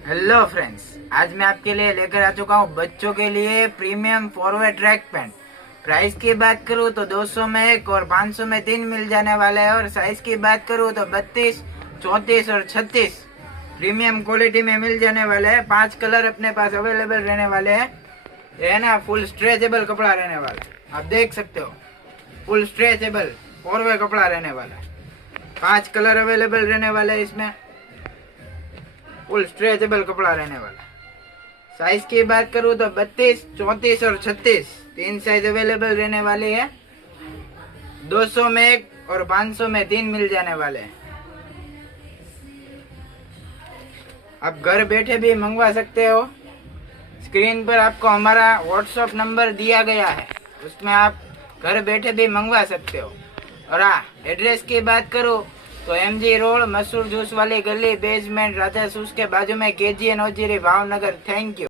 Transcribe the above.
Hello friends, आज मैं आपके लिए लेकर आ चुका हूँ बच्चों के लिए premium forward track pant. Price की बात करूँ तो 200 में एक और 500 में 3 मिल जाने वाला है। और साइज की बात करूँ तो 32, 34 और 36 प्रीमियम क्वालिटी में मिल जाने वाले हैं। 5 कलर अपने पास अवेलेबल रहने वाले हैं। ये है ना, फुल स्ट्रेचेबल कपड़ा रहने वाला है। आप देख सकते हो, फुल स्ट्रेचेबल फॉरवर्ड कपड़ा रहने वाला है। 5 कलर अवेलेबल रहने वाले हैं इसमें। फुल स्ट्रेचेबल कपड़ा रहने वाला। साइज की बात करूँ तो 32, 34 और 36 3 साइज अवेलेबल रहने वाले हैं। 200 में एक और 500 में 3 मिल जाने वाले हैं। आप घर बैठे भी मंगवा सकते हो। स्क्रीन पर आपको हमारा व्हाट्सएप नंबर दिया गया है, उसमें आप घर बैठे भी मंगवा सकते हो। और हाँ, एड्रेस की बात करूँ तो MG रोड, मसूर जूस वाली गली, बेसमेंट, राजा शूज के बाजू में, KGN औजीरी, भावनगर। Thank you.